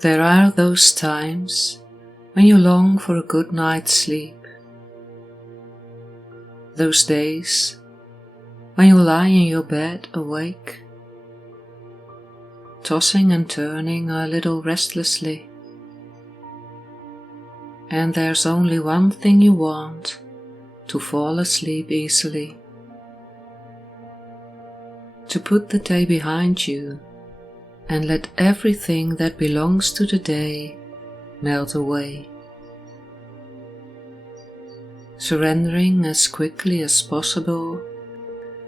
There are those times when you long for a good night's sleep. Those days when you lie in your bed awake, tossing and turning a little restlessly. And there's only one thing you want: to fall asleep easily. To put the day behind you and let everything that belongs to the day melt away. Surrendering as quickly as possible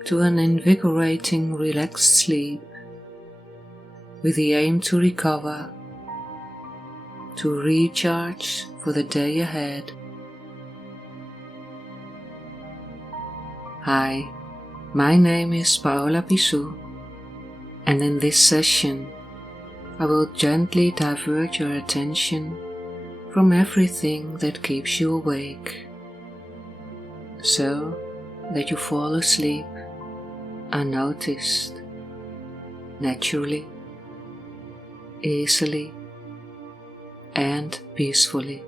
to an invigorating, relaxed sleep, with the aim to recover, to recharge for the day ahead. Hi, my name is Paola Bissou, and in this session I will gently divert your attention from everything that keeps you awake, so that you fall asleep unnoticed, naturally, easily, and peacefully.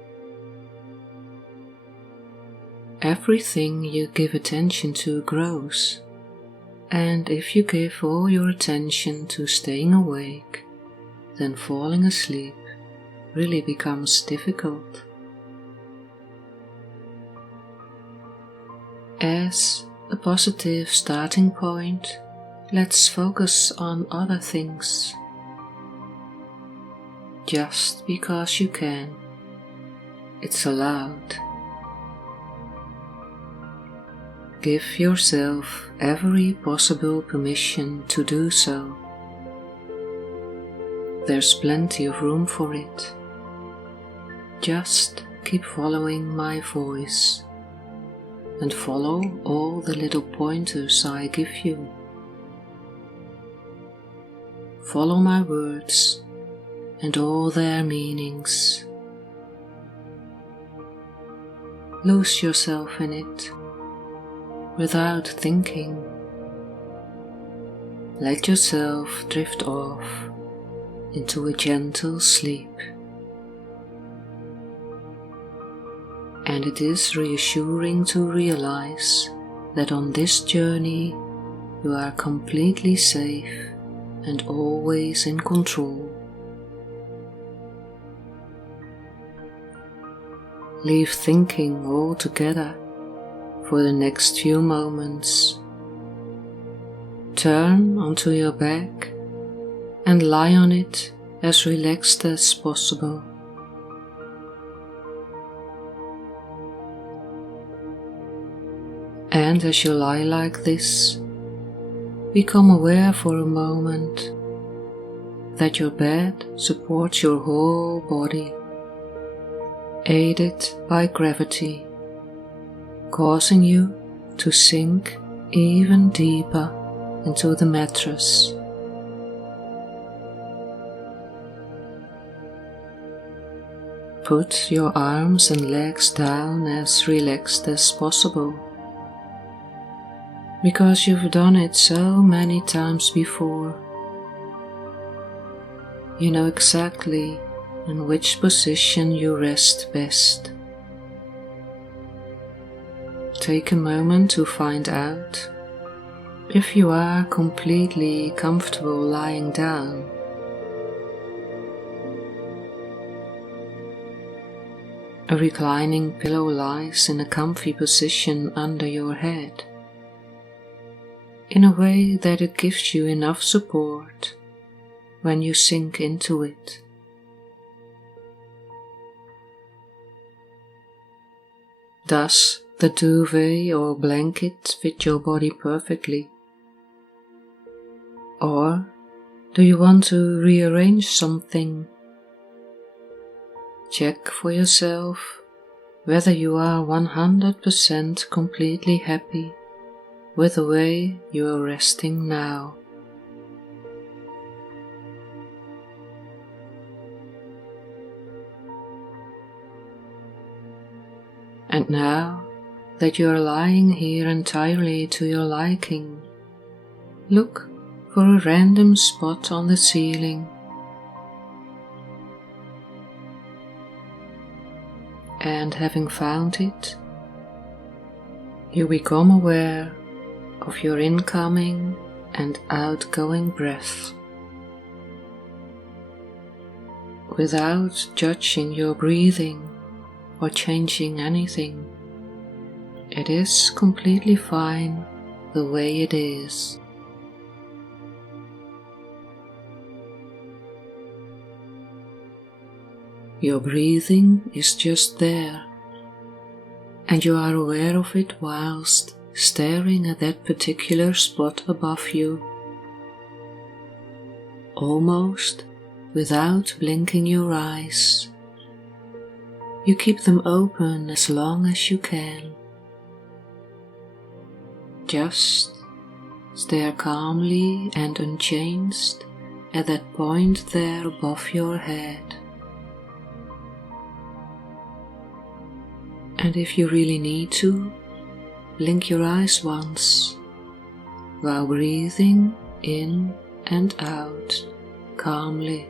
Everything you give attention to grows, and if you give all your attention to staying awake, then falling asleep really becomes difficult. As a positive starting point, let's focus on other things. Just because you can, it's allowed. Give yourself every possible permission to do so. There's plenty of room for it. Just keep following my voice and follow all the little pointers I give you. Follow my words and all their meanings. Lose yourself in it without thinking. Let yourself drift off into a gentle sleep. And it is reassuring to realize that on this journey you are completely safe and always in control. Leave thinking altogether for the next few moments. Turn onto your back and lie on it as relaxed as possible. And as you lie like this, become aware for a moment that your bed supports your whole body, aided by gravity, causing you to sink even deeper into the mattress. Put your arms and legs down as relaxed as possible, because you've done it so many times before. You know exactly in which position you rest best. Take a moment to find out if you are completely comfortable lying down. A reclining pillow lies in a comfy position under your head, in a way that it gives you enough support when you sink into it. Does the duvet or blanket fit your body perfectly? Or do you want to rearrange something? Check for yourself whether you are 100% completely happy with the way you are resting now. And now that you are lying here entirely to your liking, look for a random spot on the ceiling. And having found it, you become aware of your incoming and outgoing breath. Without judging your breathing or changing anything, it is completely fine the way it is. Your breathing is just there, and you are aware of it whilst staring at that particular spot above you, almost without blinking your eyes. You keep them open as long as you can. Just stare calmly and unchanged at that point there above your head. And if you really need to, blink your eyes once while breathing in and out calmly.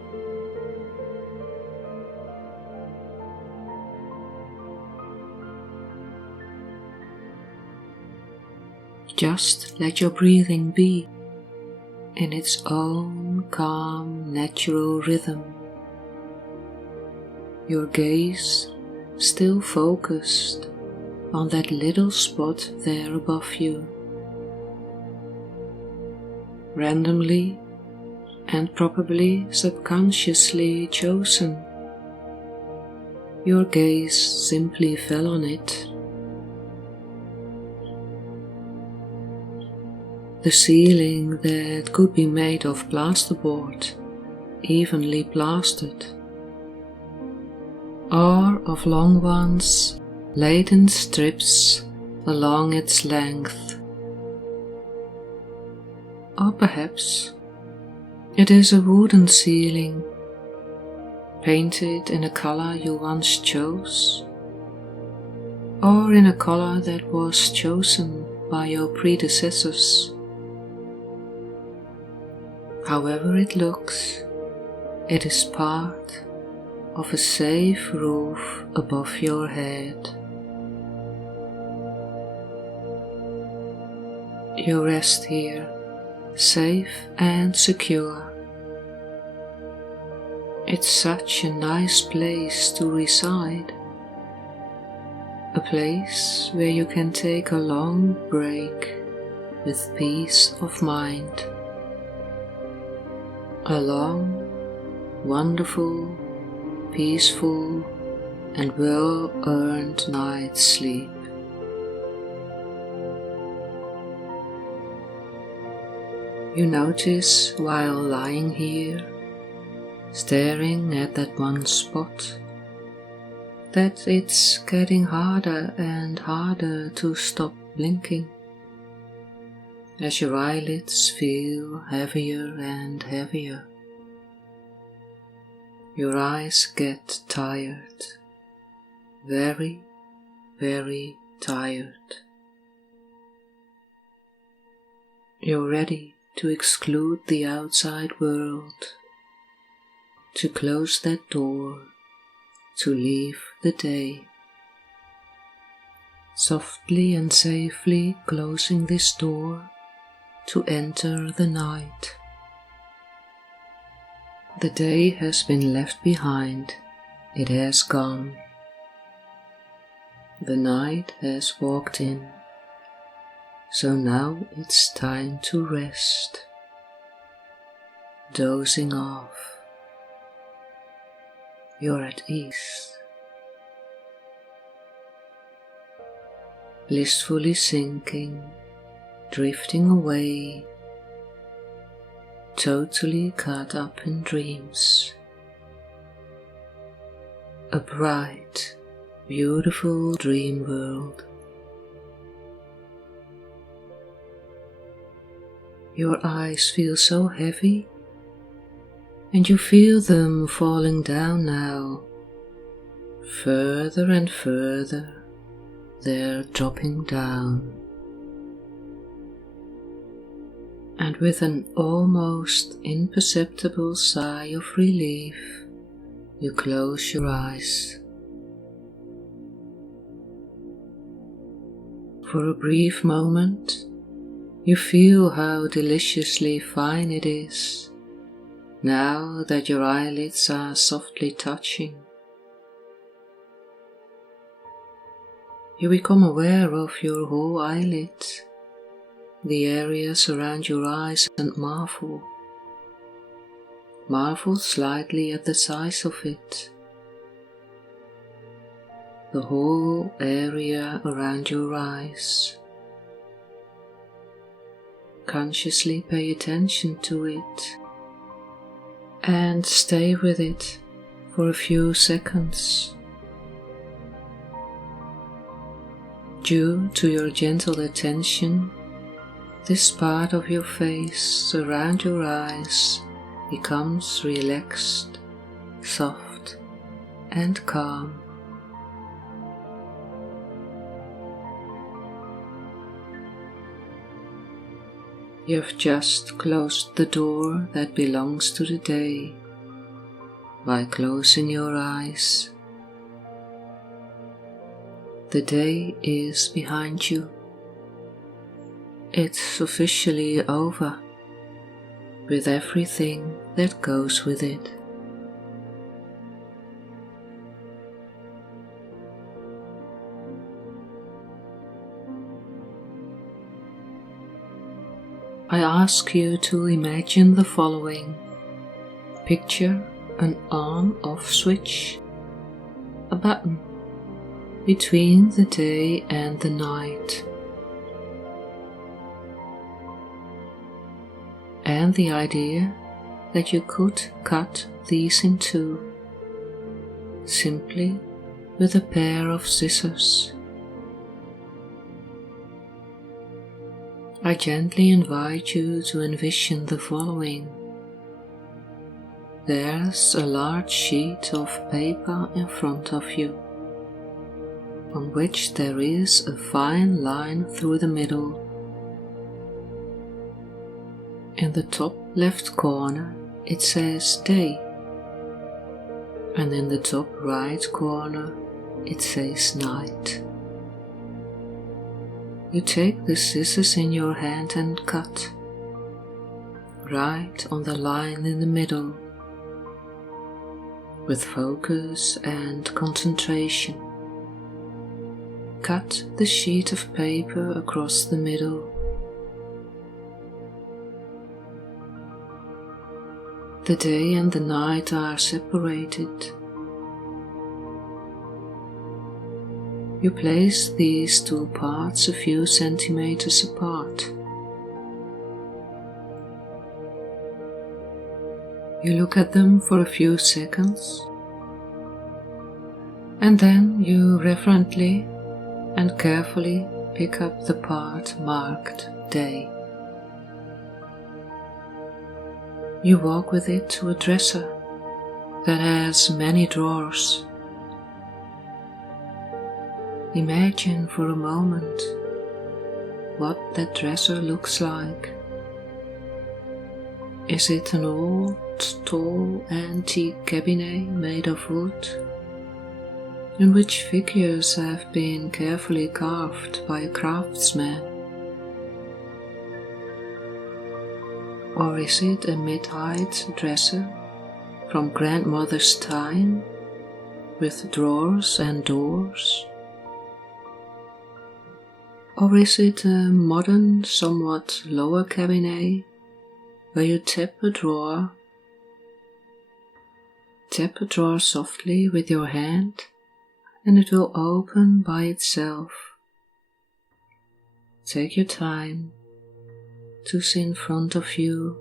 Just let your breathing be in its own calm, natural rhythm. Your gaze still focused on that little spot there above you. Randomly and probably subconsciously chosen, your gaze simply fell on it. The ceiling that could be made of plasterboard, evenly plastered, or of long ones laid in strips along its length. Or perhaps it is a wooden ceiling, painted in a color you once chose, or in a color that was chosen by your predecessors. However it looks, it is part of a safe roof above your head. You rest here, safe and secure. It's such a nice place to reside, a place where you can take a long break with peace of mind. A long, wonderful, peaceful and well-earned night's sleep. You notice while lying here, staring at that one spot, that it's getting harder and harder to stop blinking, as your eyelids feel heavier and heavier. Your eyes get tired, very, very tired. You're ready to exclude the outside world, to close that door, to leave the day. Softly and safely closing this door to enter the night. The day has been left behind, it has gone. The night has walked in, so now it's time to rest, dozing off. You're at ease, blissfully sinking, drifting away, totally caught up in dreams. A bright, beautiful dream world. Your eyes feel so heavy, and you feel them falling down now, further and further, they're dropping down. And with an almost imperceptible sigh of relief, you close your eyes. For a brief moment, you feel how deliciously fine it is, now that your eyelids are softly touching. You become aware of your whole eyelid, the areas around your eyes, and marvel slightly at the size of it. The whole area around your eyes. Consciously pay attention to it and stay with it for a few seconds. Due to your gentle attention, this part of your face around your eyes becomes relaxed, soft, and calm. You have just closed the door that belongs to the day by closing your eyes. The day is behind you. It's officially over, with everything that goes with it. I ask you to imagine the following. Picture an on-off switch, a button between the day and the night. And the idea that you could cut these in two, simply with a pair of scissors. I gently invite you to envision the following. There's a large sheet of paper in front of you, on which there is a fine line through the middle. In the top left corner it says day, and in the top right corner it says night. You take the scissors in your hand and cut, right on the line in the middle, with focus and concentration. Cut the sheet of paper across the middle. The day and the night are separated. You place these two parts a few centimeters apart. You look at them for a few seconds, and then you reverently and carefully pick up the part marked day. You walk with it to a dresser that has many drawers. Imagine for a moment what that dresser looks like. Is it an old, tall, antique cabinet made of wood, in which figures have been carefully carved by a craftsman? Or is it a mid-height dresser from grandmother's time, with drawers and doors? Or is it a modern, somewhat lower cabinet, where you tap a drawer softly with your hand, and it will open by itself? Take your time to see in front of you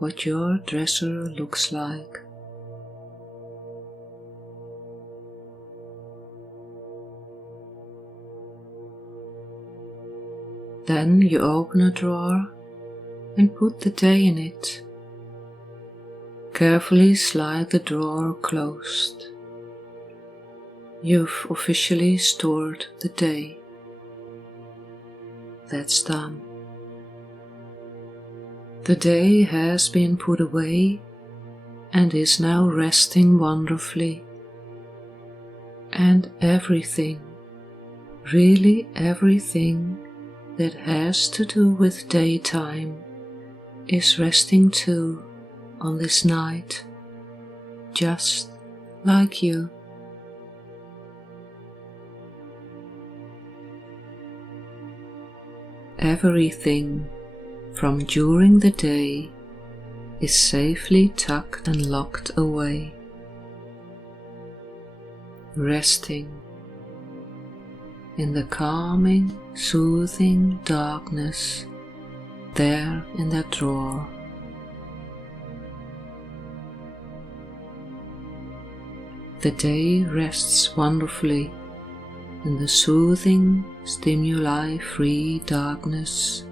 what your dresser looks like. Then you open a drawer and put the day in it. Carefully slide the drawer closed. You've officially stored the day. That's done. The day has been put away and is now resting wonderfully. And everything Really everything that has to do with daytime is resting too on this night, just like you. Everything from during the day is safely tucked and locked away, resting in the calming, soothing darkness there in that drawer. The day rests wonderfully in the soothing, stimuli-free darkness.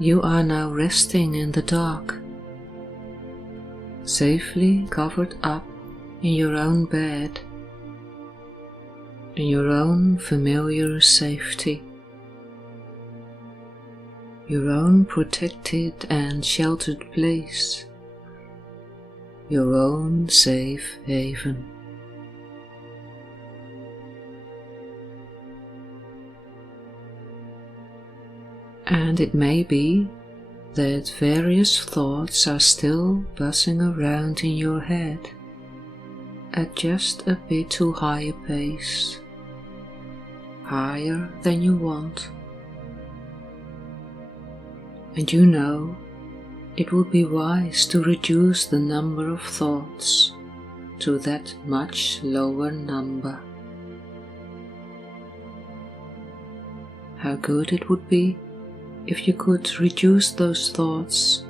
You are now resting in the dark, safely covered up in your own bed, in your own familiar safety, your own protected and sheltered place, your own safe haven. And it may be that various thoughts are still buzzing around in your head at just a bit too high a pace, higher than you want. And you know it would be wise to reduce the number of thoughts to that much lower number. How good it would be if you could reduce those thoughts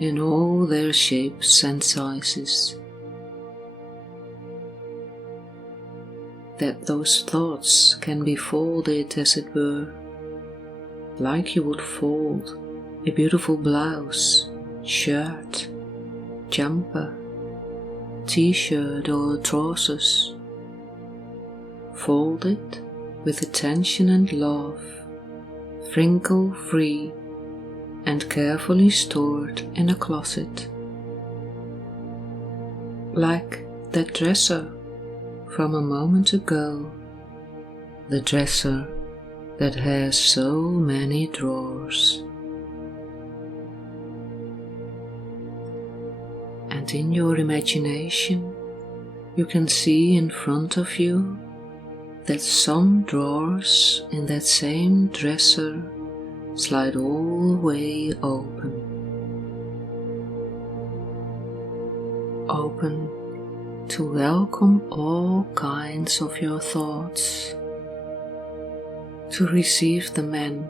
in all their shapes and sizes. That those thoughts can be folded, as it were, like you would fold a beautiful blouse, shirt, jumper, t-shirt or trousers. Fold it with attention and love, wrinkle-free and carefully stored in a closet. Like that dresser from a moment ago, the dresser that has so many drawers. And in your imagination, you can see in front of you that some drawers in that same dresser slide all the way open. Open to welcome all kinds of your thoughts, to receive them in,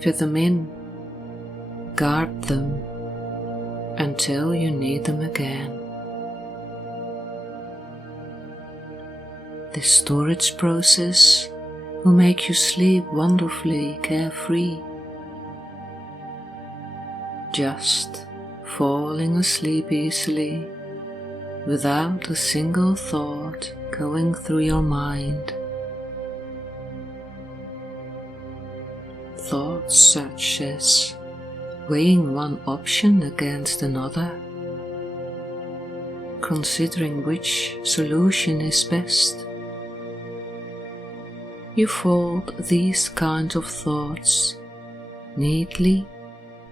fit them in, guard them until you need them again. This storage process will make you sleep wonderfully carefree, just falling asleep easily without a single thought going through your mind. Thoughts such as weighing one option against another, considering which solution is best. You fold these kinds of thoughts neatly,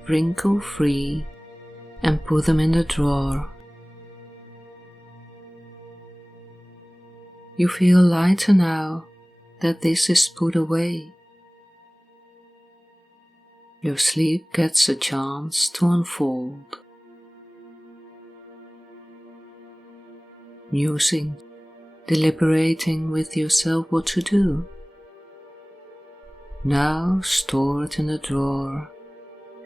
wrinkle-free, and put them in the drawer. You feel lighter now that this is put away. Your sleep gets a chance to unfold. Musing, deliberating with yourself what to do. Now stored in a drawer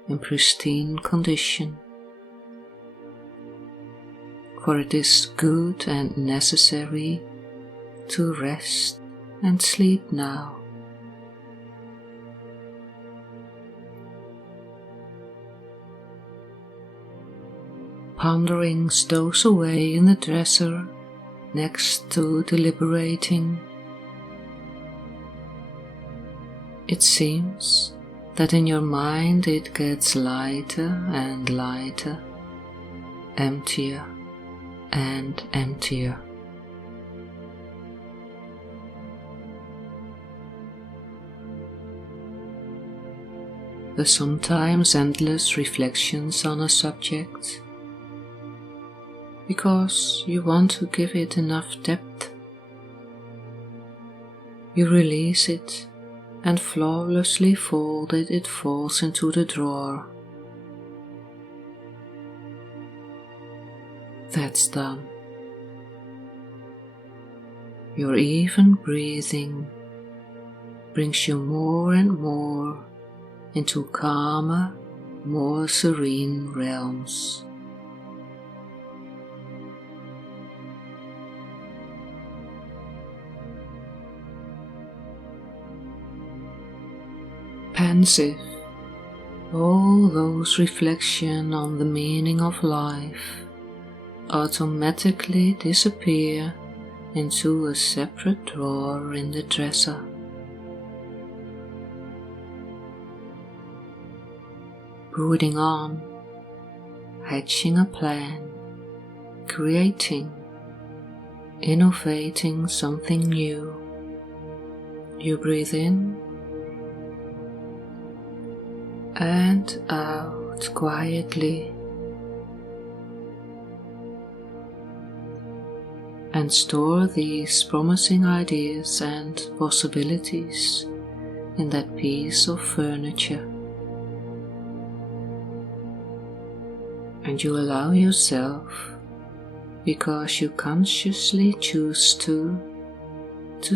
in pristine condition. For it is good and necessary to rest and sleep now. Pondering stows away in the dresser next to deliberating. It seems that in your mind it gets lighter and lighter, emptier and emptier. the sometimes endless reflections on a subject, because you want to give it enough depth. You release it, and flawlessly folded it falls into the drawer. That's done. Your even breathing brings you more and more into calmer, more serene realms. Pensive, all those reflections on the meaning of life automatically disappear into a separate drawer in the dresser. Brooding on, hatching a plan, creating, innovating something new. You breathe in and out quietly, and store these promising ideas and possibilities in that piece of furniture. And you allow yourself, because you consciously choose to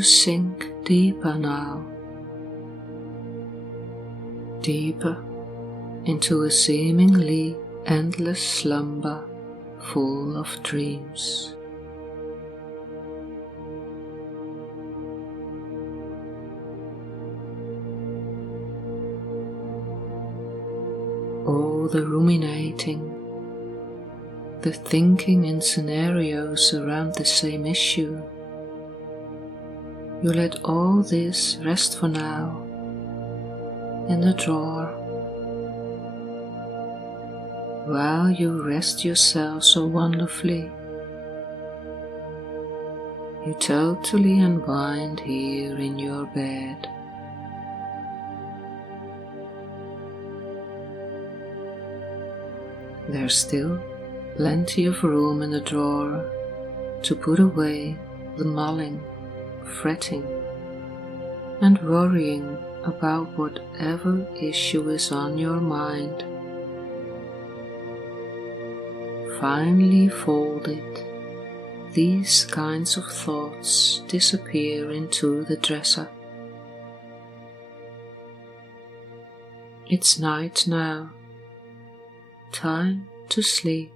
sink deeper now, deeper into a seemingly endless slumber full of dreams. All the ruminating, the thinking in scenarios around the same issue, you let all this rest for now in the drawer, while you rest yourself so wonderfully. You totally unwind here in your bed. There's still plenty of room in the drawer to put away the mulling, fretting, and worrying about whatever issue is on your mind. Finally folded, these kinds of thoughts disappear into the dresser. It's night now. Time to sleep,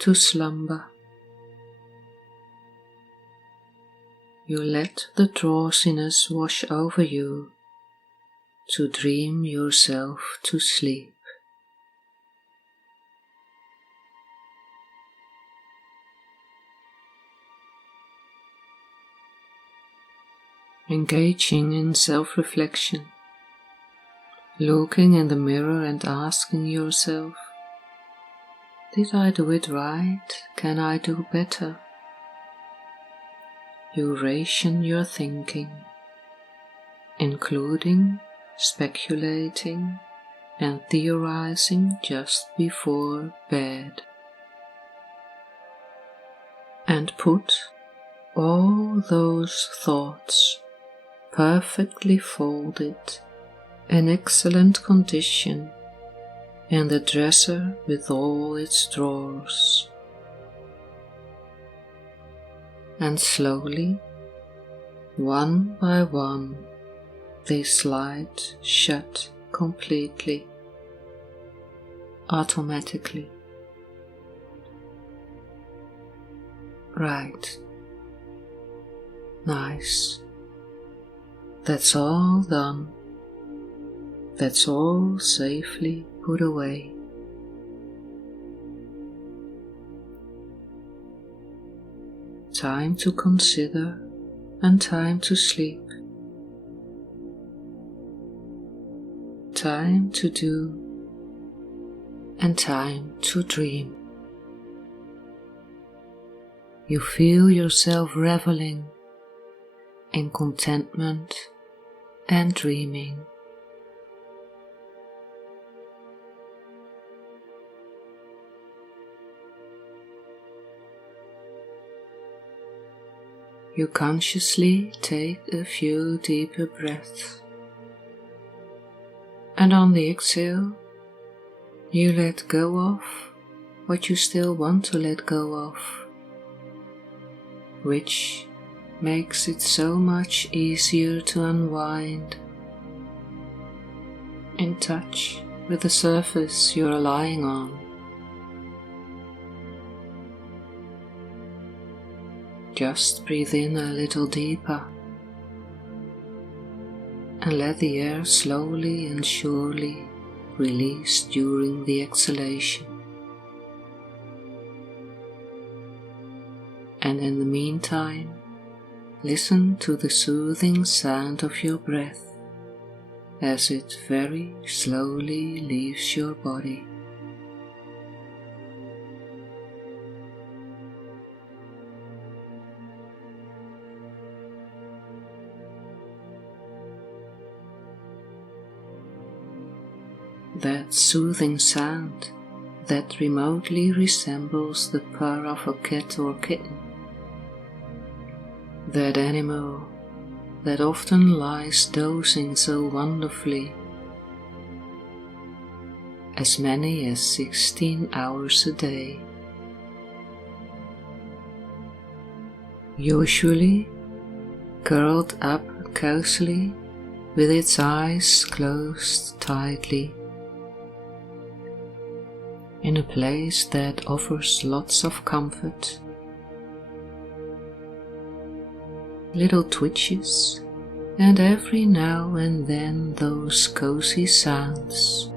to slumber. You let the drowsiness wash over you to dream yourself to sleep. Engaging in self-reflection, looking in the mirror and asking yourself, did I do it right? Can I do better? You ration your thinking, including speculating and theorizing just before bed, and put all those thoughts perfectly folded in excellent condition in the dresser with all its drawers. And slowly, one by one, they slide shut completely, automatically. Right. Nice. That's all done. That's all safely put away. Time to consider and time to sleep. Time to do and time to dream. You feel yourself reveling in contentment and dreaming. you consciously take a few deeper breaths, and on the exhale, you let go of what you still want to let go of, which makes it so much easier to unwind, in touch with the surface you're lying on. Just breathe in a little deeper and let the air slowly and surely release during the exhalation. And in the meantime, listen to the soothing sound of your breath as it very slowly leaves your body. That soothing sound that remotely resembles the purr of a cat or kitten, that animal that often lies dozing so wonderfully, as many as 16 hours a day, usually curled up cosily with its eyes closed tightly, in a place that offers lots of comfort. Little twitches, and every now and then those cozy sounds.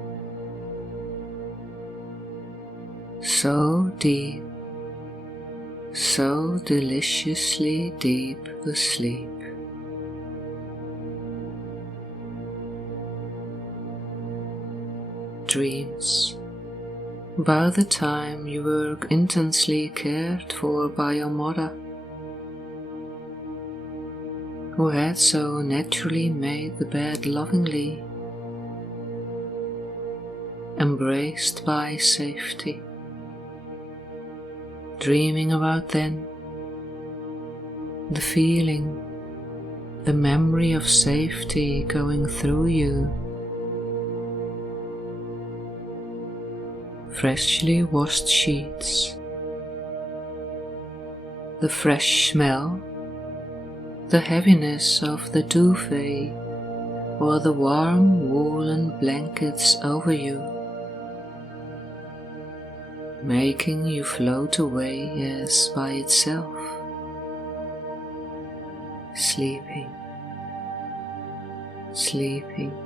So deep, so deliciously deep asleep. Dreams about the time you were intensely cared for by your mother, who had so naturally made the bed lovingly, embraced by safety. Dreaming about then, the feeling, the memory of safety going through you. Freshly washed sheets, the fresh smell, the heaviness of the duvet or the warm woolen blankets over you, making you float away as by itself, sleeping, sleeping,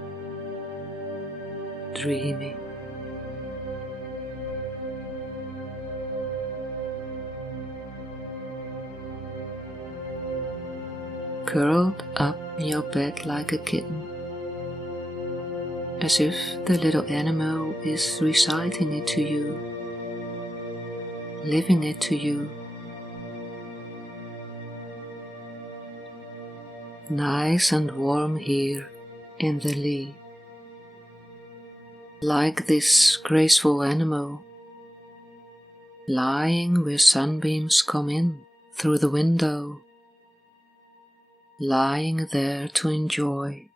dreaming. Curled up in your bed like a kitten, as if the little animal is reciting it to you, living it to you. Nice and warm here in the lee, like this graceful animal, lying where sunbeams come in through the window, lying there to enjoy.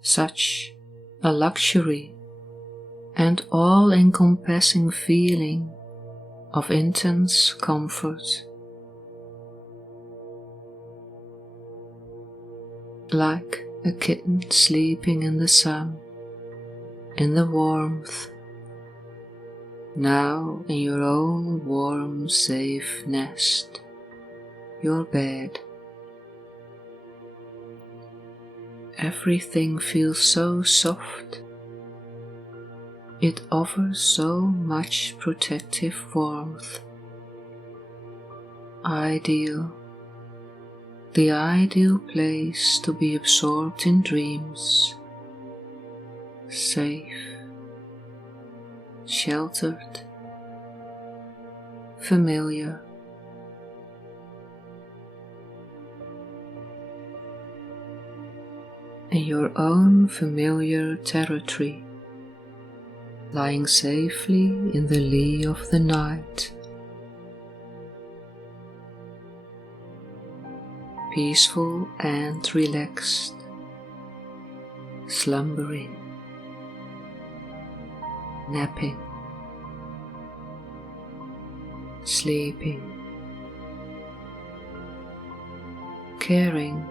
Such a luxury and all-encompassing feeling of intense comfort, like a kitten sleeping in the sun, in the warmth, now in your own warm, safe nest, your bed. Everything feels so soft. It offers so much protective warmth. Ideal. The ideal place to be absorbed in dreams. Safe. Sheltered. Familiar. In your own familiar territory, lying safely in the lee of the night, peaceful and relaxed, slumbering, napping, sleeping, caring,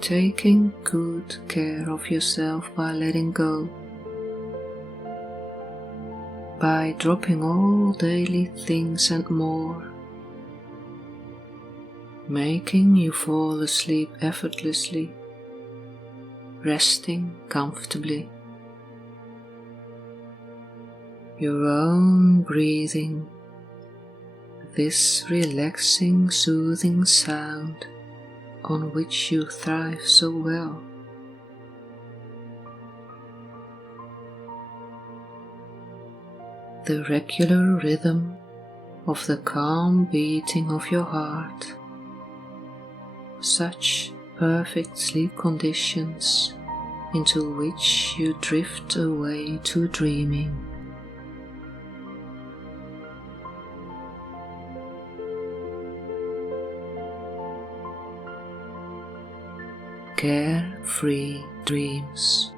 taking good care of yourself by letting go, by dropping all daily things and more, making you fall asleep effortlessly, resting comfortably. Your own breathing, this relaxing, soothing sound on which you thrive so well. The regular rhythm of the calm beating of your heart, such perfect sleep conditions into which you drift away to dreaming. Carefree dreams.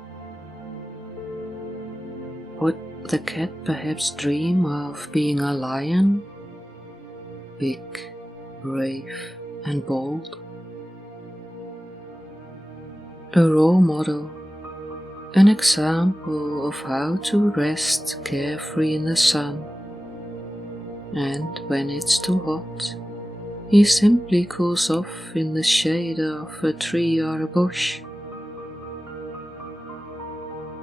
Would the cat perhaps dream of being a lion? Big, brave, and bold. A role model, an example of how to rest carefree in the sun, and when it's too hot, he simply cools off in the shade of a tree or a bush,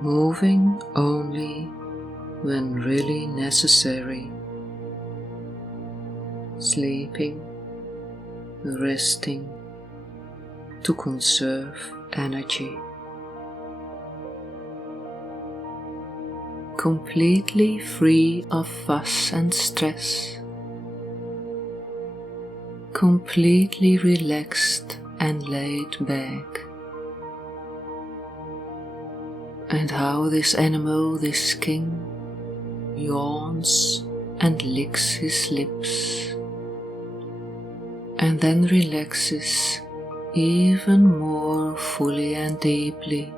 moving only when really necessary, sleeping, resting to conserve energy. Completely free of fuss and stress, completely relaxed and laid back. And how this animal, this king, yawns and licks his lips, and then relaxes even more fully and deeply.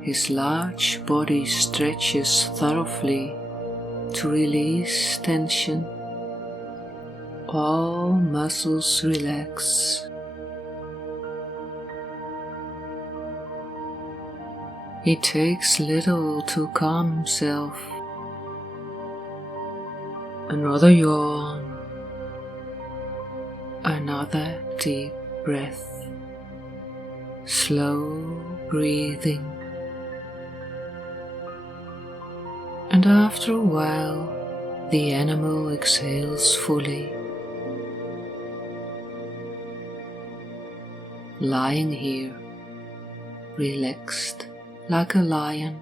His large body stretches thoroughly to release tension. All muscles relax. He takes little to calm himself. Another yawn. Another deep breath. Slow breathing. And after a while, the animal exhales fully. Lying here, relaxed like a lion.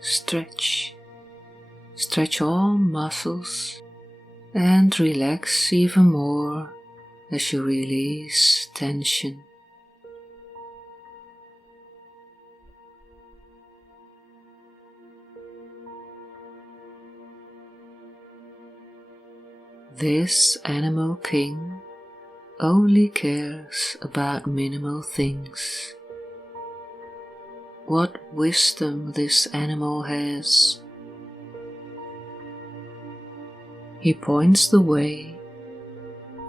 Stretch all muscles and relax even more as you release tension. This animal king only cares about minimal things. What wisdom this animal has. He points the way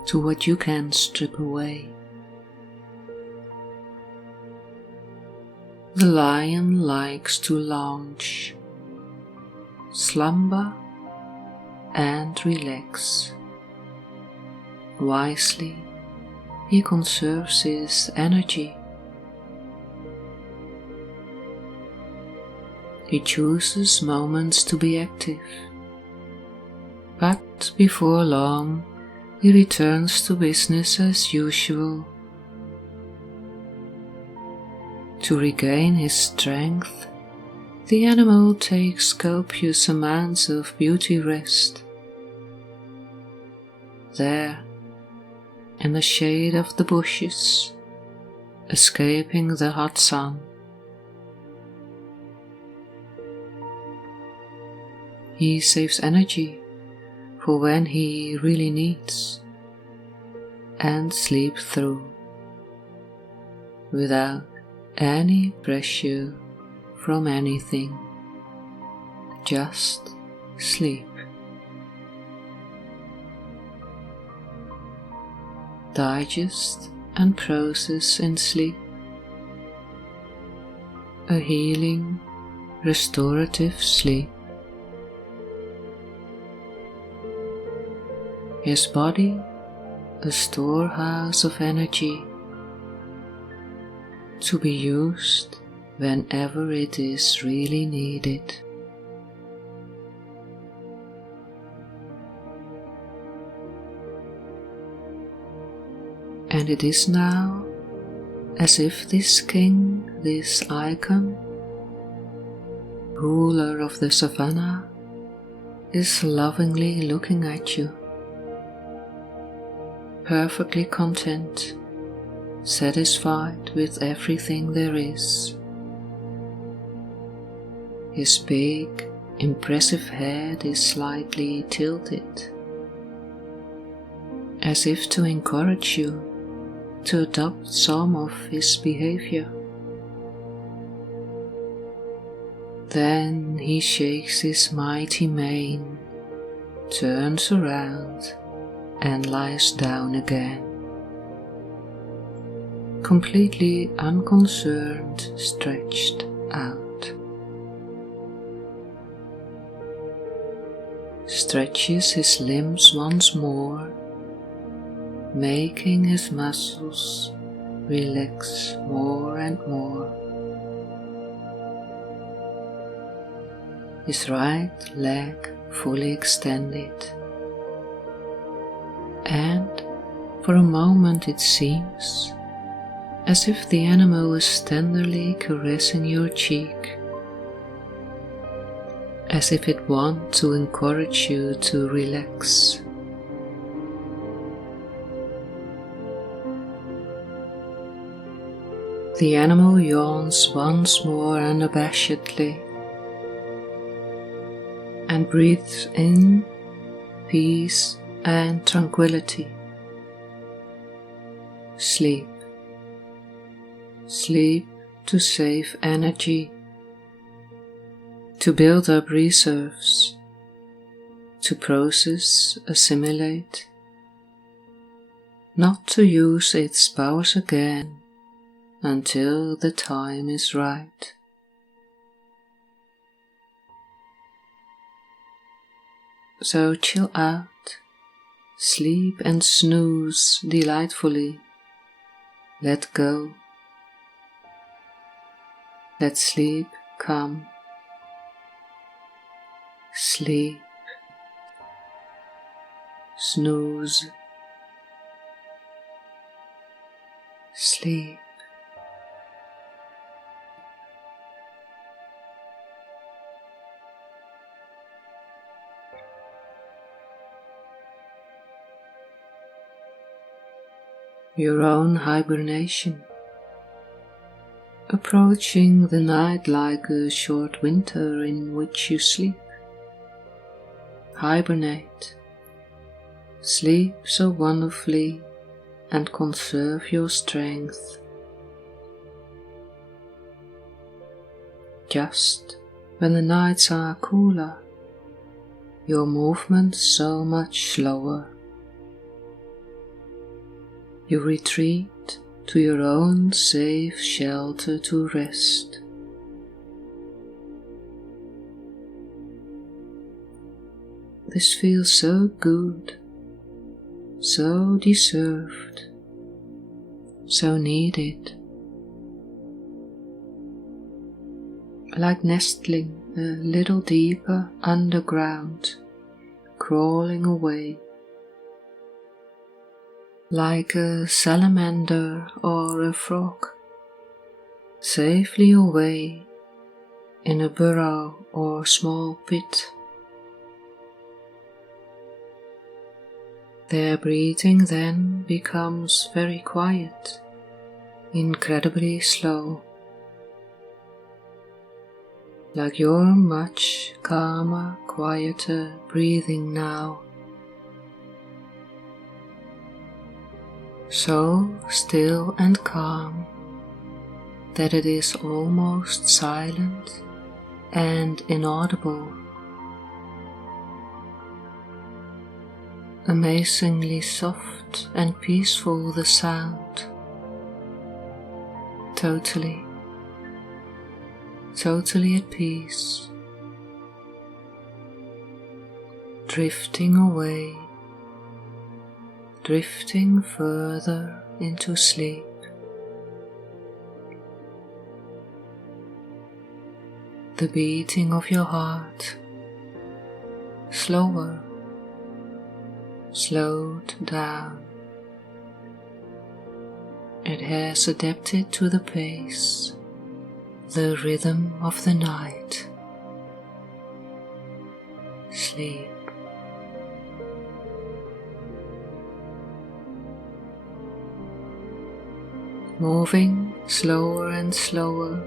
to what you can strip away. The lion likes to lounge, slumber, and relax. Wisely, he conserves his energy. He chooses moments to be active, but before long he returns to business as usual. To regain his strength, the animal takes copious amounts of beauty rest. There, in the shade of the bushes, escaping the hot sun, he saves energy for when he really needs, and sleep through without any pressure from anything. Just sleep. Digest and process in sleep. A healing, restorative sleep. His body, a storehouse of energy, to be used whenever it is really needed. And it is now as if this king, this icon, ruler of the savannah, is lovingly looking at you, perfectly content, satisfied with everything there is. His big, impressive head is slightly tilted, as if to encourage you to adopt some of his behavior. Then he shakes his mighty mane, turns around, and lies down again, completely unconcerned, stretched out. Stretches his limbs once more, making his muscles relax more and more. His right leg fully extended, and for a moment it seems as if the animal is tenderly caressing your cheek, as if it wants to encourage you to relax. The animal yawns once more unabashedly and breathes in peace and tranquility. Sleep. Sleep to save energy, to build up reserves, to process, assimilate, not to use its powers again until the time is right. So chill out, sleep and snooze delightfully. Let go. Let sleep come. Sleep. Snooze. Sleep. Your own hibernation, approaching the night like a short winter in which you sleep. Hibernate, sleep so wonderfully and conserve your strength. Just when the nights are cooler, your movement so much slower. You retreat to your own safe shelter to rest. This feels so good, so deserved, so needed. Like nestling a little deeper underground, crawling away. Like a salamander or a frog, safely away in a burrow or small pit. Their breathing then becomes very quiet, incredibly slow, like your much calmer, quieter breathing now so still and calm that it is almost silent and inaudible. Amazingly soft and peaceful the sound. Totally at peace. Drifting away, drifting further into sleep. The beating of your heart, slower, slowed down. It has adapted to the pace, the rhythm of the night. Sleep. Moving slower and slower,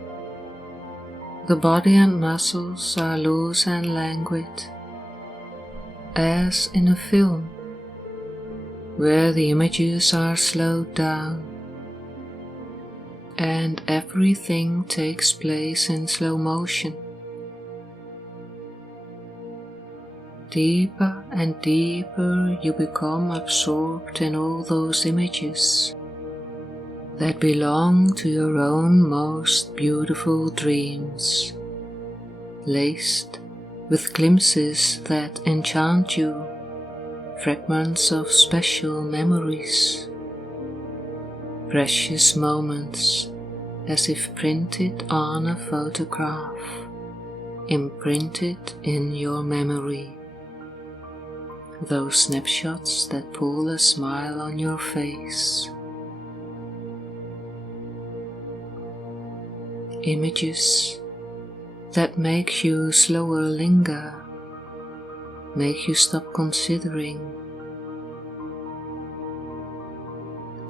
the body and muscles are loose and languid, as in a film, where the images are slowed down, and everything takes place in slow motion. Deeper and deeper you become absorbed in all those images that belong to your own most beautiful dreams, laced with glimpses that enchant you, fragments of special memories, precious moments as if printed on a photograph, imprinted in your memory. Those snapshots that pull a smile on your face. Images that make you slower linger, make you stop considering.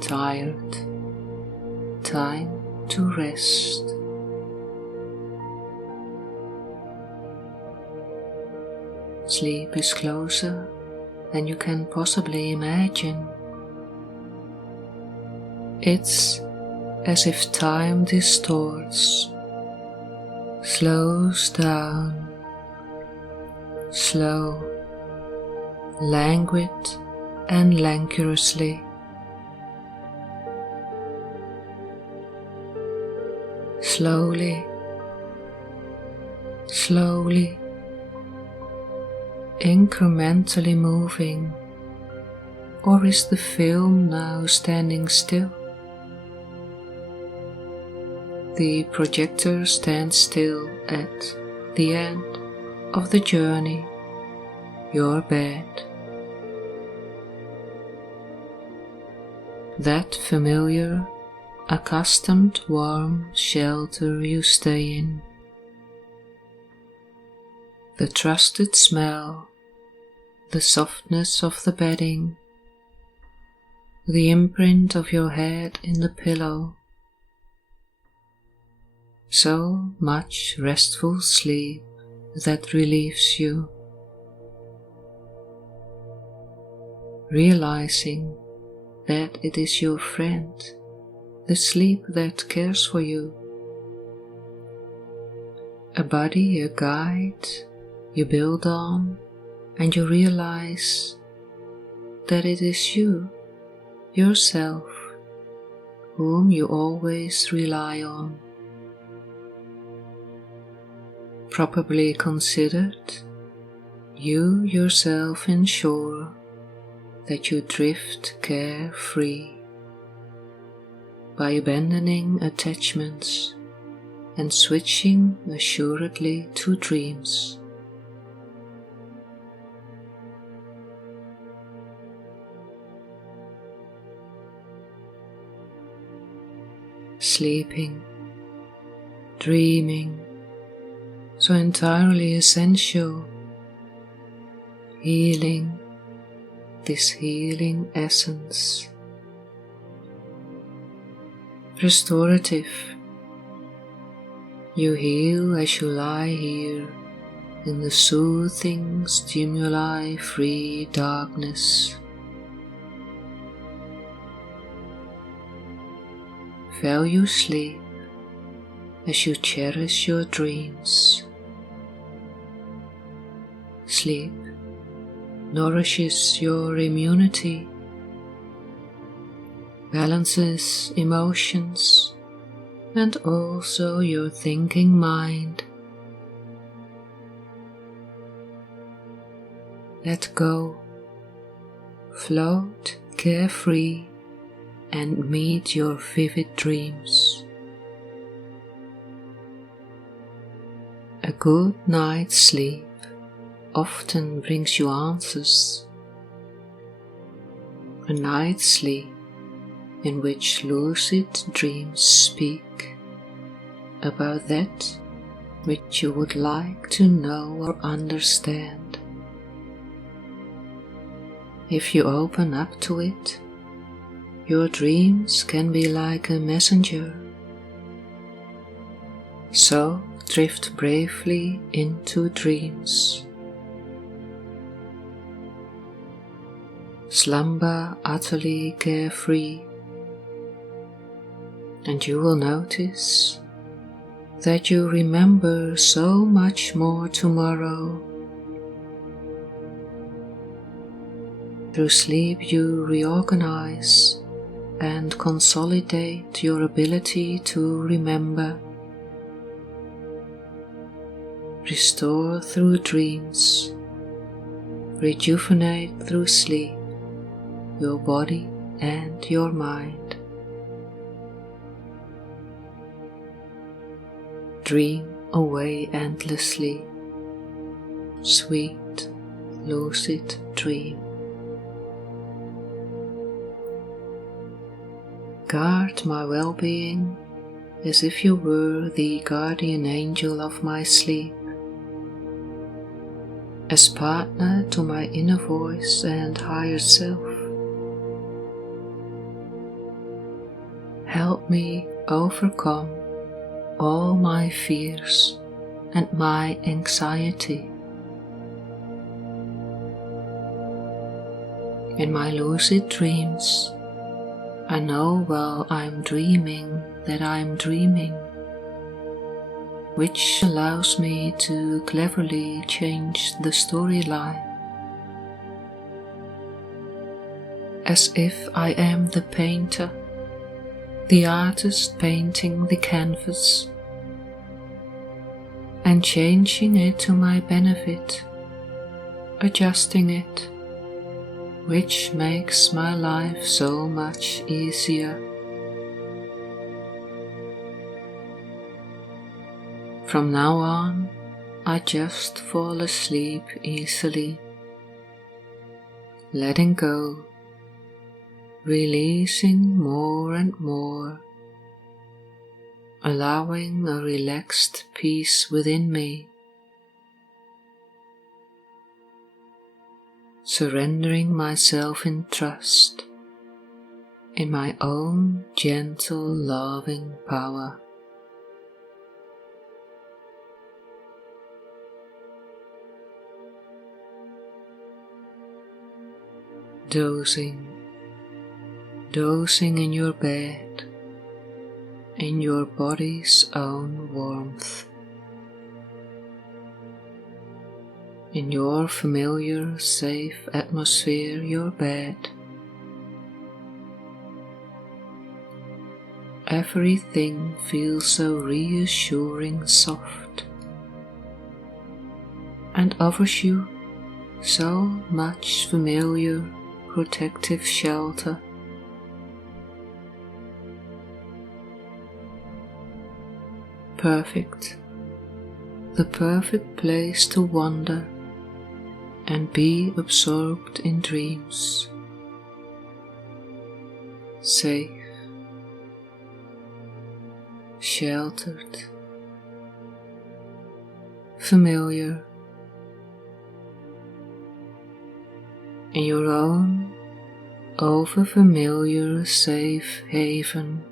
Tired, time to rest. Sleep is closer than you can possibly imagine. It's as if time distorts, slows down, slow, languid and languorously. Slowly, slowly, incrementally moving, or is the film now standing still? The projector stands still at the end of the journey, your bed. That familiar, accustomed warm shelter you stay in. The trusted smell, the softness of the bedding, the imprint of your head in the pillow. So much restful sleep that relieves you. Realizing that it is your friend, the sleep that cares for you. A body, a guide you build on, and you realize that it is you, yourself, whom you always rely on. Properly considered, you yourself ensure that you drift carefree by abandoning attachments and switching assuredly to dreams. Sleeping, dreaming, so entirely essential, healing, this healing essence, restorative. You heal as you lie here in the soothing, stimuli-free darkness. value sleep as you cherish your dreams. Sleep nourishes your immunity, balances emotions, and also your thinking mind. Let go, float carefree, and meet your vivid dreams. A good night's sleep often brings you answers. A night's sleep in which lucid dreams speak about that which you would like to know or understand. If you open up to it, your dreams can be like a messenger. So drift bravely into dreams. Slumber utterly carefree, and you will notice that you remember so much more tomorrow. Through sleep you reorganize and consolidate your ability to remember. Restore through dreams, rejuvenate through sleep your body and your mind. Dream away endlessly, sweet, lucid dream. Guard my well-being as if you were the guardian angel of my sleep, as partner to my inner voice and higher self. Help me overcome all my fears and my anxiety. In my lucid dreams, I know while I'm dreaming that I'm dreaming, which allows me to cleverly change the storyline, as if I am the painter, the artist painting the canvas, and changing it to my benefit, adjusting it, which makes my life so much easier. From now on, I just fall asleep easily, letting go, releasing more and more, allowing a relaxed peace within me, surrendering myself in trust in my own gentle, loving power. Dozing in your bed, in your body's own warmth, in your familiar, safe atmosphere, your bed. Everything feels so reassuring soft and offers you so much familiar protective shelter. Perfect, the perfect place to wander and be absorbed in dreams. Safe, sheltered, familiar, in your own over-familiar safe haven,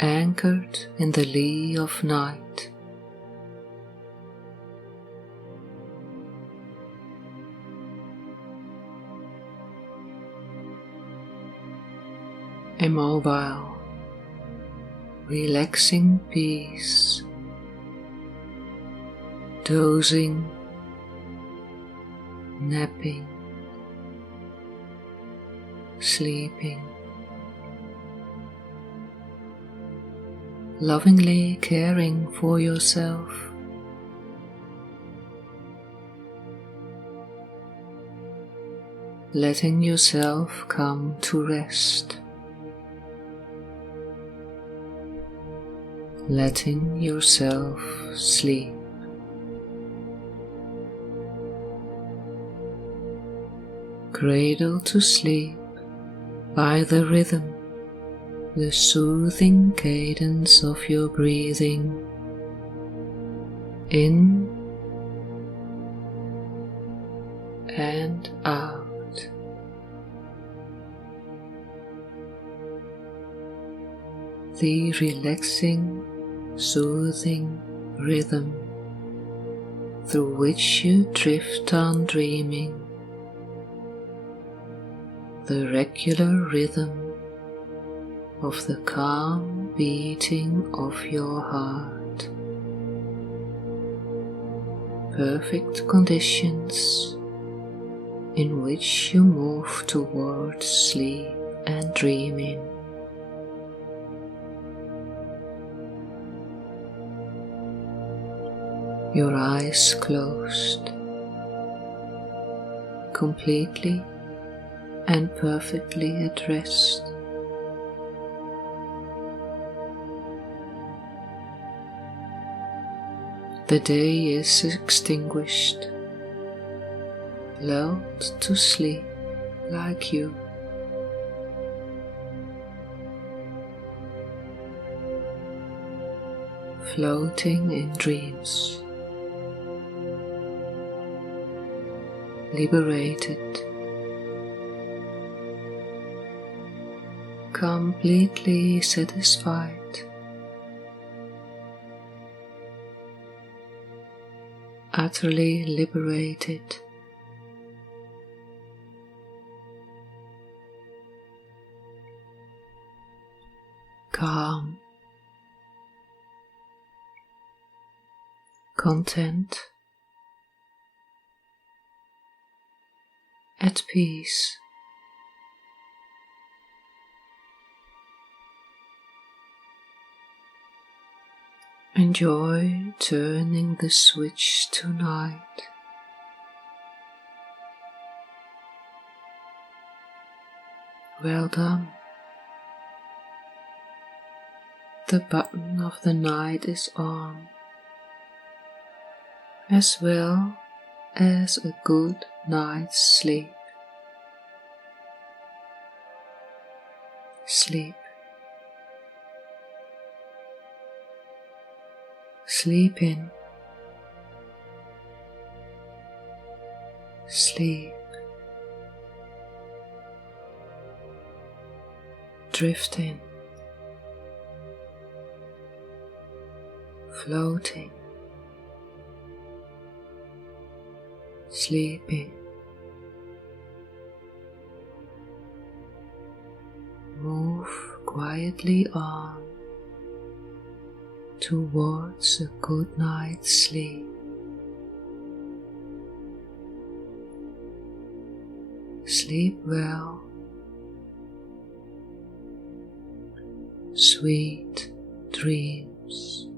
anchored in the lee of night. Immobile, relaxing peace, dozing, napping, sleeping, lovingly caring for yourself, letting yourself come to rest, letting yourself sleep. Cradle to sleep by the rhythm, the soothing cadence of your breathing, in and out. The relaxing, soothing rhythm through which you drift on dreaming, the regular rhythm of the calm beating of your heart. Perfect conditions in which you move towards sleep and dreaming. Your eyes closed, completely and perfectly at rest. The day is extinguished, lulled to sleep like you. Floating in dreams, liberated, completely satisfied, utterly liberated, calm, content, at peace. Enjoy turning the switch tonight. Well done. The button of the night is on, as well as a good night's sleep. Sleep. Sleep in. Sleep. Drift in. Floating. Sleeping. Move quietly on towards a good night's sleep. Sleep well. Sweet dreams.